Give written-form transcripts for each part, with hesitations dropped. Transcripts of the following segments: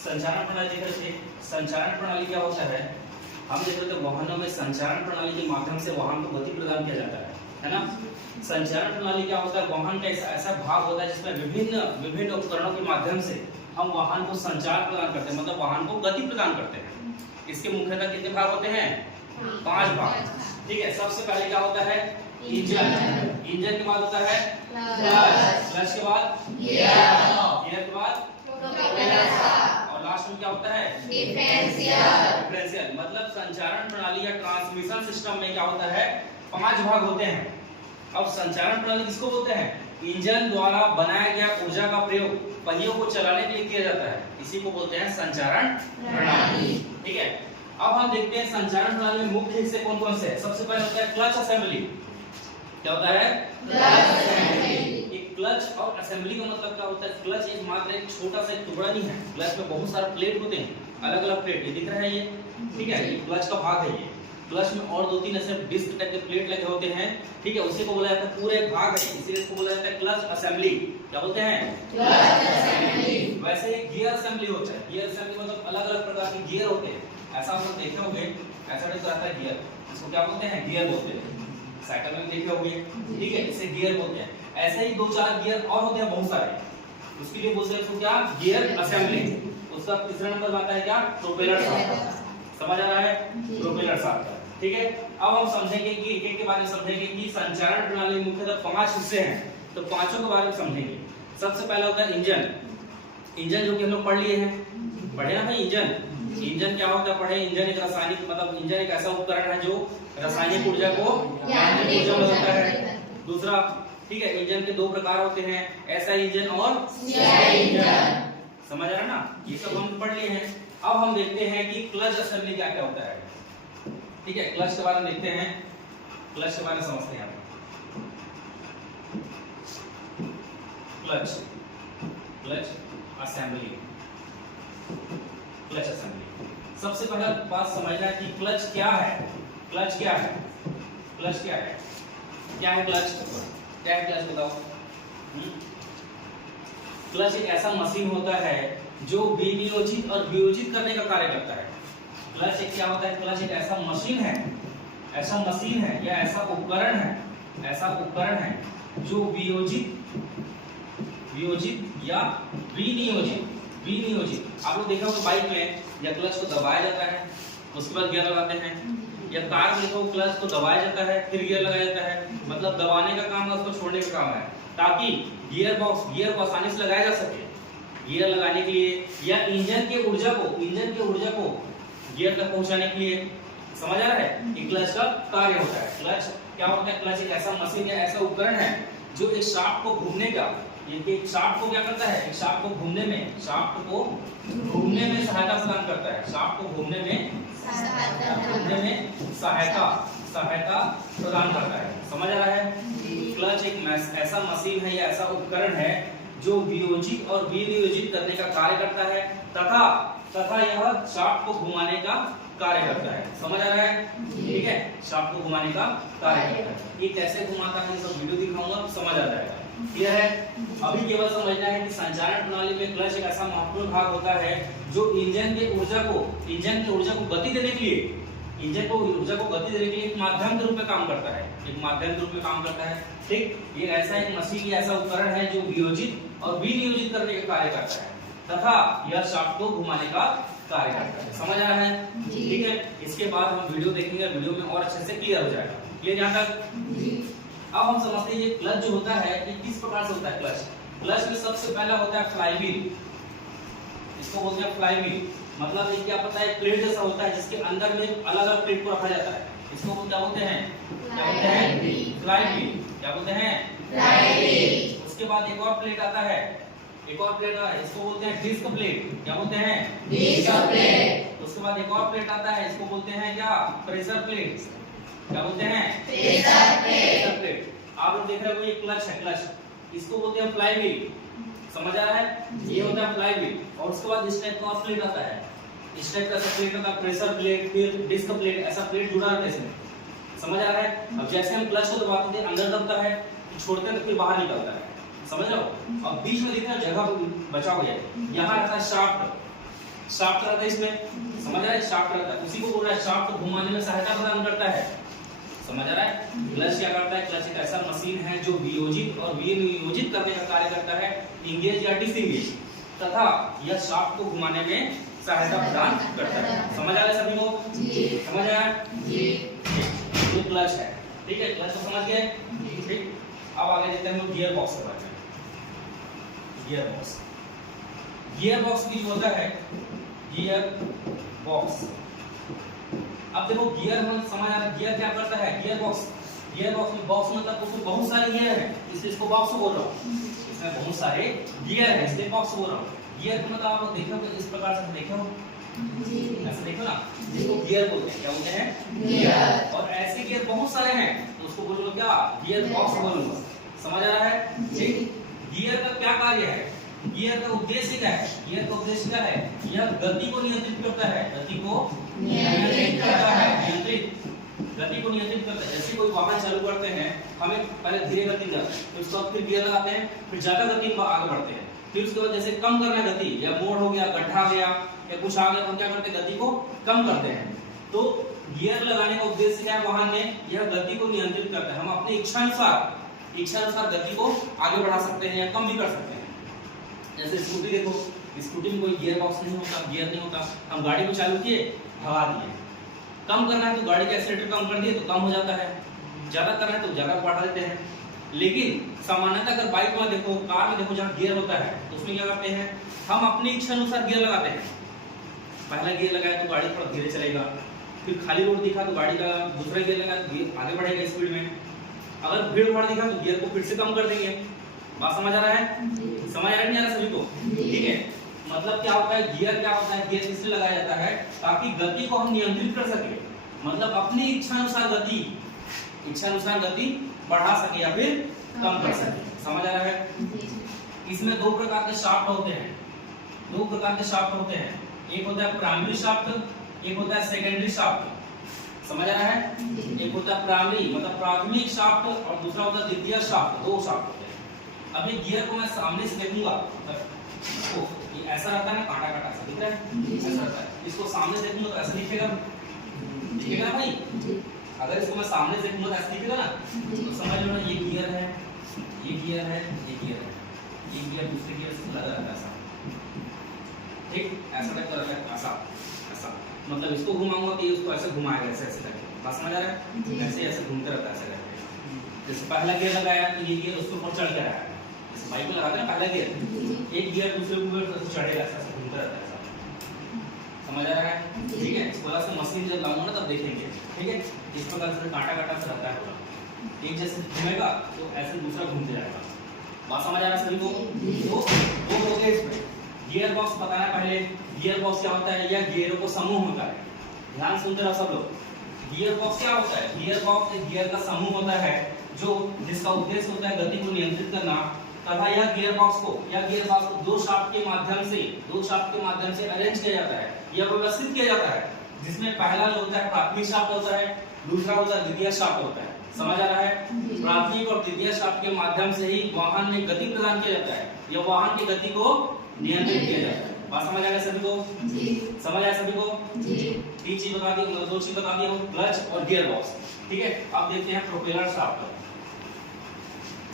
संचारण प्रणाली देख रहे थे। संचारण प्रणाली क्या होता है? हम देख रहे थे वाहनों में संचारण प्रणाली के माध्यम से वाहन को गति प्रदान किया जाता है ना। संचारण प्रणाली क्या होता है? वाहन का ऐसा भाग होता है जिसमें विभिन्न विभिन्न उपकरणों के माध्यम से हम वाहन को संचार प्रदान करते हैं, मतलब वाहन को गति प्रदान करते हैं। इसके मुख्यतः कितने भाग होते हैं? 5 भाग। ठीक है। सबसे पहले क्या होता है? इंजन। इंजन के बाद होता है क्लच। क्लच के बाद गियर के बाद और लास्ट में क्या होता है? डिफरेंशियल। मतलब संचारण प्रणाली या ट्रांसमिशन सिस्टम में क्या होता है? 5 भाग होते हैं। अब संचारण प्रणाली किसको बोलते हैं? इंजन द्वारा बनाया गया ऊर्जा का प्रयोग पहियों को चलाने के लिए किया जाता है, इसी को बोलते हैं संचारण प्रणाली। ठीक है। अब हम देखते हैं संचारण प्रणाली में मुख्य हिस्से कौन कौन से हैं। सबसे पहले होता है क्लच असेंबली। क्या होता है? Clutch assembly. एक क्लच और असेंबली का मतलब क्या होता है? क्लच एक मात्र एक छोटा सा टुकड़ा नहीं है। क्लच में बहुत सारे प्लेट होते हैं, अलग अलग प्लेट। ये दिख रहा है ये, ठीक है, ये क्लच का भाग है। ये क्लच में और 2-3 ऐसे डिस्क टाइप के प्लेट लगे होते हैं, ठीक है, उसी को बोला जाता है पूरा एक भाग है, इसीलिए इसको बोला जाता है क्लच असेंबली। क्या बोलते हैं? Clutch assembly. वैसे ही गियर असेंबली होता है। गियर असेंबली मतलब अलग अलग प्रकार के गियर होते हैं। ऐसा आप लोग देखे होंगे, ऐसा टाइप का आता है गियर, इसको क्या बोलते हैं? गियर बोलते हैं। साइकिल में देखे होंगे, ठीक है, इसे गियर बोलते हैं। ऐसे ही 2-4 गियर और होते हैं बहुत सारे, उसके लिए बोलते हैं इसको क्या? Gear assembly. उसका तीसरा नंबर आता है क्या? Propeller shaft. समझ आ रहा है? Propeller shaft. ठीक है। अब हम समझेंगे कि एक-एक के बारे में समझेंगे कि संचारण प्रणाली में मुख्यतः 5 हिस्से हैं, तो पांचों के बारे में समझेंगे। सबसे पहला होता है इंजन। इंजन जो कि हम लोग पढ़ लिए हैं, पढ़े ना भाई? इंजन इंजन क्या होता है? पढ़े। इंजन एक रासायनिक मतलब इंजन एक ऐसा उपकरण है जो रासायनिक ऊर्जा को यांत्रिक ऊर्जा में बदलता है। दूसरा, ठीक है, इंजन के 2 प्रकार होते हैं, ऐसा इंजन और इंजन। समझ आ रहा है ना? ये सब हम पढ़ लिए हैं। अब हम देखते हैं कि क्लच असेंबली क्या क्या होता है। ठीक है, क्लच के बारे में देखते हैं, क्लच के बारे में समझते हैं। Clutch clutch assembly. Clutch assembly सबसे पहला बात समझना है कि क्लच क्या है। क्लच क्या है? क्लच क्या है? क्या है क्लच? क्या है क्लच बताओ। क्लच एक ऐसा मशीन होता है जो विनियोजित और वियोजित करने का कार्य करता है। क्लच एक क्या होता है? क्लच एक ऐसा मशीन है, ऐसा मशीन है या ऐसा उपकरण है जो वियोजित या विनियोजित। आप लोग देखा होगा बाइक में या क्लच को दबाया जाता है, उसके बाद गियर लगाते हैं, या कार में देखो क्लच को दबाया जाता है फिर गियर लगाया जाता है, मतलब दबाने का काम है, उसको छोड़ने का काम है, ताकि गियर को आसानी से लगाया जा सके। गियर लगाने के लिए या इंजन की ऊर्जा को गियर तक पहुंचाने के लिए। समझ आ रहा है? ये क्लच का कार्य होता है। क्लच क्या होता है? क्लच एक ऐसा मशीन या ऐसा उपकरण है जो एक शाफ्ट को घूमने का, एक शाफ्ट को क्या करता है? एक शाफ्ट को घूमने में सहायता प्रदान करता है। शाफ्ट को घूमने में सहायता प्रदान करता है। समझ आ रहा है? क्लच एक ऐसा मशीन है या ऐसा उपकरण है जो वियोजित और विनियोजित करने का कार्य करता है तथा यह शाफ्ट को घुमाने का कार्य करता है। समझ आ रहा है? ठीक है, शाफ्ट को घुमाने का कार्य करता है। ये कैसे घुमाता है, सब वीडियो दिखाऊंगा, समझ आ जाएगा। क्लियर है? अभी केवल समझना है कि संचारण प्रणाली में क्लच एक ऐसा महत्वपूर्ण भाग होता है जो इंजन की ऊर्जा को गति देने के लिए एक माध्यम के रूप में काम करता है। ठीक, ये ऐसा एक मशीन या ऐसा उपकरण है जो वियोजित और विनियोजित करने का कार्य करता है तथा यह शाफ्ट को घुमाने का कार्य करता है। समझ आ रहा है? ठीक है। इसके बाद हम वीडियो देखेंगे, वीडियो में और अच्छे से क्लियर हो जाएगा। क्लियर यहाँ तक? अब हम समझते हैं ये क्लच जो होता है ये किस प्रकार से होता है। क्लच में सबसे पहला होता है फ्लाईव्हील। इसको बोलते हैं फ्लाईव्हील, मतलब ये क्या पता है? प्लेट जैसा होता है जिसके अंदर में अलग अलग प्लेट को रखा जाता है। इसको क्या बोलते हैं? फ्लाईव्हील। क्या बोलते हैं? फ्लाईव्हील। उसके बाद एक और प्लेट आता है, इसको बोलते हैं डिस्क प्लेट। क्या बोलते हैं? Disc plate. उसके बाद एक और प्लेट आता है, इसको बोलते हैं क्या? Pressure plate. क्या बोलते हैं? Pressure plate. आप लोग देख रहे हो ये क्लच है, क्लच इसको बोलते हैं फ्लाईव्हील। समझ आ रहा है? ये होता है फ्लाईव्हील। और उसके बाद इस टाइप का और प्लेट आता है, इस टाइप का प्लेट आता है, प्रेशर प्लेट, फिर डिस्क प्लेट, ऐसा प्लेट जुड़ा रहता है इसमें। समझ आ रहा है? अब जैसे हम क्लच को दबाते हैं अंदर दबता है, छोड़ते हैं तो फिर बाहर निकलता है। समझ रहे हो? अब बीच में देखना जगह बचा हुआ है, यहाँ रहता है शाफ्ट, शाफ्ट रहता है इसमें, समझ आ रहा है, शाफ्ट रहता है, उसी को बोल रहा है शाफ्ट घुमाने में सहायता प्रदान करता है, समझ आ रहा है। क्लच क्या करता है, क्लच एक ऐसा मशीन है जो वियोजित और विनियोजित करने का कार्य करता है, इंगेज या डिसएंगेज, तथा यह शाफ्ट को घुमाने में सहायता प्रदान करता है। समझ आ रहा है सभी को? समझ आया? ये क्लच है, ठीक है, क्लच को समझ गए, ठीक। अब आगे देखते हैं हम गियर बॉक्स के बारे में। गियर बॉक्स, गियर बॉक्स भी होता है गियर बॉक्स। अब देखो गियर हम समझ आ रहा है, गियर क्या करता है, गियर बॉक्स, गियर बॉक्स में बॉक्स मतलब उसमें बहुत सारे गियर हैं, इसलिए इसको बॉक्स बोल रहा हूँ, इसमें बहुत सारे गियर हैं इसलिए बॉक्स बोल रहा हूँ। गियर मतलब आप लोग देखो इस प्रकार से देखो, ऐसे देखो ना, जिसको गियर बोलते हैं, क्या बोलते हैं, गियर। और ऐसे गियर बहुत सारे हैं तो उसको बोलोगे क्या, गियर बॉक्स बोलूंगा, समझ आ रहा है, ठीक। गियर का क्या कार्य है, गियर का उद्देश्य क्या है, गियर का उद्देश्य क्या है, यह गति को नियंत्रित करता है, गति को नियंत्रित करता है, नियंत्रित, गति को नियंत्रित करता है। जैसे कोई वाहन चालू करते हैं, हमें पहले धीरे गति में जाते हैं, फिर उसके बाद फिर गियर लगाते हैं, फिर ज्यादा गति में आगे बढ़ते हैं, फिर उसके बाद जैसे कम करना है गति, या मोड़ हो गया, गड्ढा गया या कुछ आ गया, तो क्या करते हैं, गति को कम करते हैं। तो गियर लगाने का उद्देश्य क्या है वाहन में, यह गति को नियंत्रित करता है, हम अपनी इच्छानुसार गति को आगे बढ़ा सकते हैं या कम भी कर सकते हैं। जैसे स्कूटी देखो, स्कूटी में कोई गियर बॉक्स नहीं होता, गियर नहीं होता, हम गाड़ी को चालू किए, भगा दिए, कम करना है तो गाड़ी का एक्सीलरेटर कम कर दिए तो कम हो जाता है, ज्यादा करना है तो ज्यादा बढ़ा देते हैं। लेकिन सामान्यतः अगर बाइक में देखो, कार में देखो, जहाँ गियर होता है तो उसमें क्या करते हैं, हम अपनी इच्छा अनुसार गियर लगाते हैं। पहला गियर लगाया तो गाड़ी थोड़ा धीरे चलेगा, फिर खाली रोड दिखा तो गाड़ी का दूसरा गियर लगाया तो गियर आगे बढ़ेगा स्पीड में, अगर भीड़ भाड़ दिखा तो गियर को फिर से कम कर देंगे। बात समझ आ रहा है, समझ आ रहा नहीं आ रहा सभी को, ठीक है। मतलब क्या होता है, गियर क्या होता है, गियर इसलिए लगाया जाता है ताकि गति को हम नियंत्रित कर सके, मतलब अपनी इच्छानुसार गति बढ़ा सके या फिर कम कर सके, समझ आ रहा है। इसमें दो प्रकार के शाफ्ट होते हैं, एक होता है प्राइमरी शाफ्ट, एक होता है सेकेंडरी शाफ्ट, समझ आ रहा है। एक होता है प्राइमरी मतलब प्राथमिक शाफ्ट और दूसरा होता है द्वितीय शाफ्ट, दो शाफ्ट होते हैं। अब ये गियर को मैं सामने से देखूंगा तो ये ऐसा रहता है ना, कांटा कांटा ऐसा दिख रहा है, ऐसा रहता है, इसको सामने से देखूंगा तो ऐसा दिखेगा ना भाई, अगर इसको मैं सामने से देखूंगा तो ऐसा दिखेगा ना, तो समझ लो ना ये गियर है, ये गियर है, ये गियर है, ये गियर दूसरे गियर से लगा रहता है ऐसा, ठीक, ऐसा टाइप का रहता है, ऐसा ऐसा, मतलब इसको घुमाऊंगा कि इसको ऐसे घुमाएगा, ऐसे ऐसे करके, बात समझ आ रहा है, ऐसे ऐसे घूमते रहता है ऐसे करके। जैसे पहला गियर लगाया तो ये गियर उसके ऊपर चढ़ के आया, जैसे बाइक में लगाते हैं ना पहला गियर, एक गियर दूसरे ऊपर चढ़ेगा, ऐसा घूमता रहता है, समझ आ रहा है, ठीक है। इस प्रकार से मशीन जब लाऊंगा ना तब देखेंगे, ठीक है। इस प्रकार से कांटा कांटा से रहता है पूरा, एक जैसे घूमेगा तो ऐसे दूसरा घूमते जाएगा, बात समझ आ रहा है सभी को। तो दो हो गए इसमें, गियर बॉक्स बताया पहले, गियर बॉक्स क्या होता है, यह गियरों को समूह होता है, ध्यान सुनते रहो सब लोग। गियर बॉक्स क्या होता है, गियर बॉक्स एक गियर का समूह होता है जो जिसका उद्देश्य होता है गति को नियंत्रित करना, तथा यह गियर बॉक्स को दो शाफ्ट के माध्यम से अरेंज किया जाता है, यह व्यवस्थित किया जाता है, जिसमें पहला जो होता है प्राथमिक शाफ्ट होता है, दूसरा होता है द्वितीय शाफ्ट होता है, समझ आ रहा है। प्राथमिक और द्वितीय शाफ्ट के माध्यम से ही वाहन में गति प्रदान किया जाता है, यह वाहन की गति को नियंत्रित किया जाता है। बात समझ आ गया सभी को, समझ आया सभी को, तीन चीज बता दी, मतलब दो चीज बता दी, क्लच और गियर बॉक्स, ठीक है। अब देखते हैं प्रोपेलर शाफ्ट,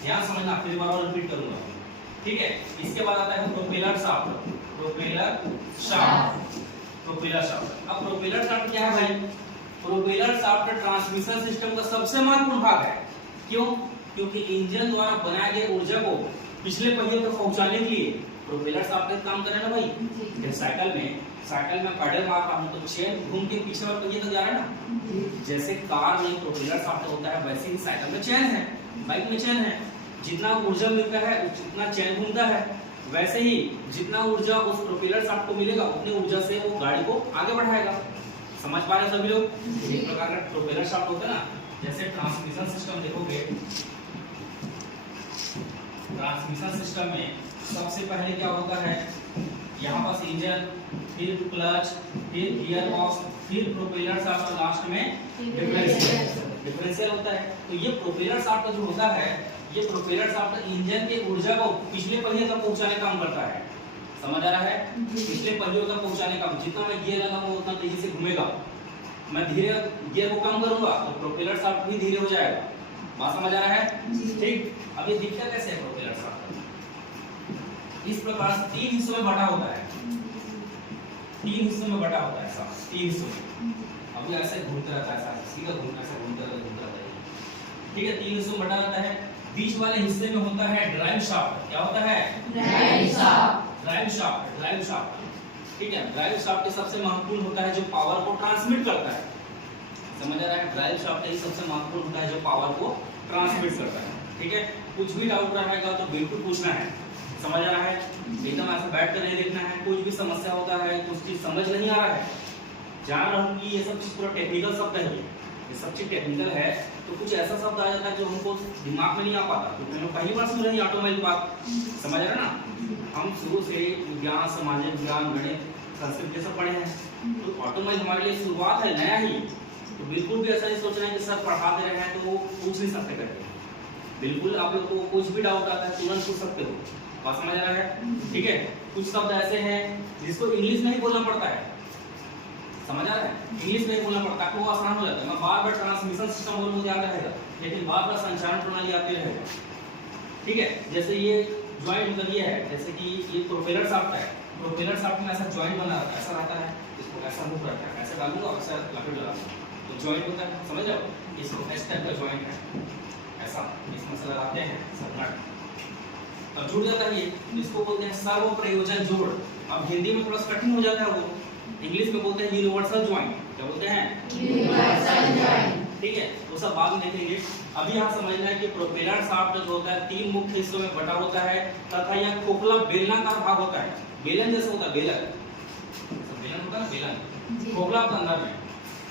ध्यान समझना, फिर बार और रिपीट करूंगा, ठीक है। इसके बाद आता है प्रोपेलर शाफ्ट, प्रोपेलर शाफ्ट। अब प्रोपेलर शाफ्ट क्या है भाई, प्रोपेलर शाफ्ट ट्रांसमिशन सिस्टम का सबसे महत्वपूर्ण भाग है, क्यों, क्योंकि इंजन द्वारा बनाए गए ऊर्जा को पिछले पहिए तक पहुंचाने के लिए प्रोपेलर शाफ्ट का काम करे ना भाई। जब साइकिल में पैडल मार रहा हूं तो चेन घूम के पीछे वाले पहिए तक जा रहा है ना, जैसे कार में प्रोपेलर शाफ्ट होता है वैसे ही साइकिल में चेन है, बाइक में चेन है, जितना ऊर्जा मिलता है उतना चेन घूमता है, वैसे ही जितना ऊर्जा उस प्रोपेलर शाफ्ट को मिलेगा उतनी ऊर्जा से वो गाड़ी को आगे बढ़ाएगा, समझ पा रहे सभी लोग। एक प्रकार का प्रोपेलर शाफ्ट होता है ना, जैसे ट्रांसमिशन सिस्टम देखोगे, ट्रांसमिशन सिस्टम में सबसे पहले क्या होता है, यहाँ पास इंजन, फिर क्लच, फिर गियर बॉक्स, फिर प्रोपेलर शाफ्ट और लास्ट में डिफरेंशियल होता है। तो ये प्रोपेलर शाफ्ट जो होता है, ये प्रोपेलर शाफ्ट इंजन के ऊर्जा को पिछले पहिए तक पहुंचाने का काम करता है, समझ आ रहा है? इसलिए पहियों तक पहुंचाने का जितना मैं गियर लगाऊंगा उतना तेजी से घूमेगा। मैं धीरे गियर को कम करूंगा तो प्रोपेलर शाफ्ट भी धीरे हो जाएगा। बात समझ आ रहा है? ठीक। अब ये दिखता कैसे है प्रोपेलर शाफ्ट? इस प्रकार से 3 हिस्सों में बटा होता है। 3 हिस्सों में बटा होता है ऐसा, 3 हिस्सों में। अब ये ऐसे घूमता रहता है, ऐसा सीधा घूमता है, ऐसा घूमता रहता है। ठीक है, 3 हिस्सों में बटा रहता है। बीच वाले हिस्से में होता है ड्राइव शाफ्ट। क्या होता है? Drive shaft. Drive shaft, drive shaft. ठीक है, ड्राइव शाफ्ट सबसे महत्वपूर्ण होता है जो पावर को ट्रांसमिट करता है। समझ आ रहा है? ड्राइव शाफ्ट ही सबसे महत्वपूर्ण होता है जो पावर को ट्रांसमिट करता है। ठीक है, कुछ भी डाउट रहेगा तो बिल्कुल पूछना है। समझ आ रहा है? एकदम ऐसे बैठ कर नहीं देखना है। कुछ भी समस्या होता है, कुछ चीज समझ नहीं आ रहा है, जान रहा हूँ कि ये सब चीज पूरा टेक्निकल शब्द है, ये सब चीज टेक्निकल है, तो कुछ ऐसा शब्द आ जाता है जो हमको दिमाग में नहीं आ पाता। तो मैंने पहली बार सुन रही ऑटोमोबाइल बात, समझ रहे ना? हम शुरू से विज्ञान, सामाजिक विज्ञान, गणित, संस्कृत ये सब पढ़े हैं, तो ऑटोमोबाइल हमारे लिए शुरुआत है, नया ही। तो बिल्कुल भी ऐसा नहीं सोचना है कि सर पढ़ा दे रहे हैं तो वो पूछ नहीं सकते करके। बिल्कुल आप लोग को कुछ भी डाउट आता है तुरंत पूछ सकते हो। बात समझ आ रहा है? ठीक है, कुछ शब्द ऐसे हैं जिसको इंग्लिश में ही बोलना पड़ता है। समझ आ रहा है? इंग्लिश में बोलना पड़ता है तो वो आसान हो जाता है। मैं बार-बार ट्रांसमिशन सिस्टम बोलूं तो याद रहेगा, लेकिन बार-बार संचारण प्रणाली आती रहेगा। ठीक है, जैसे ये जॉइंट मतलब ये है, जैसे कि ये प्रोपेलर शाफ्ट है। प्रोपेलर शाफ्ट में ऐसा जॉइंट बना रहता है, ऐसा रहता है, इसको ऐसा मूव करता है, ऐसे डालूंगा और ऐसा लपेट लगाऊंगा तो जॉइंट होता है। समझ जाओ, इसको इस टाइप का जॉइंट है, ऐसा इसमें से लगाते हैं सब नट, अब जुड़ जाता है ये, इसको बोलते हैं सर्व प्रयोजन जोड़। अब हिंदी में थोड़ा कठिन हो जाता है वो, इंग्लिश में बोलते हैं यूनिवर्सल जॉइंट। क्या बोलते हैं? Universal joint. ठीक है, तो सब बाद में देखेंगे। अभी यहाँ समझना है कि प्रोपेलर शाफ्ट जो होता है 3 मुख्य हिस्सों में बटा होता है तथा यह खोखला बेलनाकार भाग होता है। बेलन जैसे होता है, बेलन बेलन होता है ना, बेलन खोखला होता है अंदर में।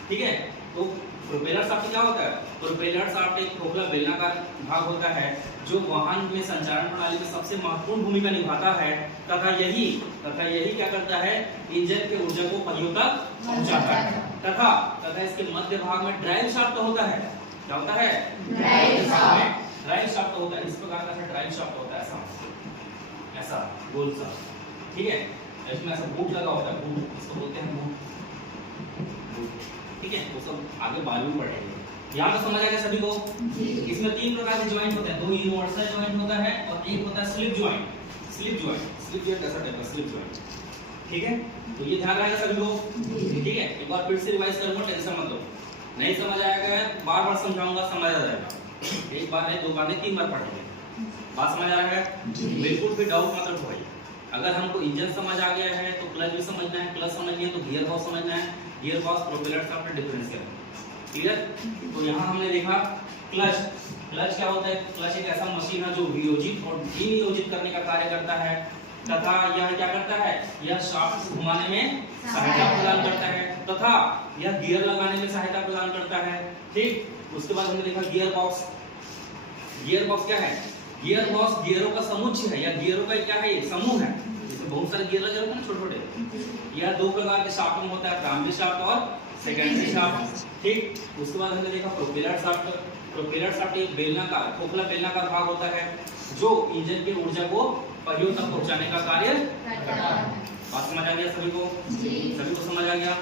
ठीक है, तो प्रोपेलर शाफ्ट क्या होता है? प्रोपेलर शाफ्ट एक खोखला बेलनाकार भाग होता है जो वाहन में संचारण प्रणाली में सबसे महत्वपूर्ण भूमिका निभाता है तथा यही क्या करता है? इंजन के ऊर्जा को पहियों तक पहुंचाता है। तथा इसके मध्य भाग में ड्राइव शाफ्ट होता है। क्या होता है? ड्राइव शाफ्ट होता है। इस प्रकार का ड्राइव शाफ्ट होता है, ऐसा गोल सा। ठीक है, इसमें ऐसा बूट लगा होता है, बूट इसको बोलते हैं बूट। ठीक है, वो सब आगे बाद में पढ़ेंगे। यहाँ पे समझ आ गया सभी को? इसमें 3 प्रकार के जॉइंट होते हैं, 2 यूनिवर्सल जॉइंट होता है और एक होता है स्लिप जॉइंट। स्लिप जॉइंट ऐसा टाइप का स्लिप जॉइंट। ठीक है, तो ये ध्यान रहेगा सभी को। ठीक है, एक बार फिर से रिवाइज करूंगा, टेंशन मत लो। नहीं समझ आएगा बार-बार समझाऊंगा, समझ आ जाएगा। एक बार नहीं, 2 बार नहीं, 3 बार पढ़ेंगे। बात समझ आ रहा है? बिल्कुल भी डाउट मत रखो भाई। अगर हमको इंजन समझ आ गया है तो क्लच भी समझना है, क्लच समझ गए तो गियर बॉक्स समझना है, gear box propeller shaft differential. Clear? तो यहाँ हमने देखा क्लच। क्लच क्या होता है? क्लच एक ऐसा मशीन है जो वियोजित और विनियोजित करने का कार्य करता है तथा यह क्या करता है? यह शाफ्ट को घुमाने में सहायता प्रदान करता है तथा यह गियर लगाने में सहायता प्रदान करता है। ठीक, उसके बाद हमने देखा गियर बॉक्स। गियर बॉक्स क्या है? गियर बॉक्स गियरों का समुच्चय है या गियरों का क्या है? ये समूह है। जैसे बहुत सारे गियर लगे होते हैं ना छोटे-छोटे। यह 2 प्रकार के शाफ्ट में होता है, प्राइमरी शाफ्ट और सेकेंडरी शाफ्ट। ठीक, उसके बाद हमने देखा प्रोपेलर शाफ्ट। प्रोपेलर शाफ्ट एक बेलनाकार, खोखला बेलनाकार भाग होता है जो इंजन की ऊर्जा को पहियों तक पहुंचाने का कार्य करता है। बात समझ आ गया सभी को? सभी को समझ आ गया?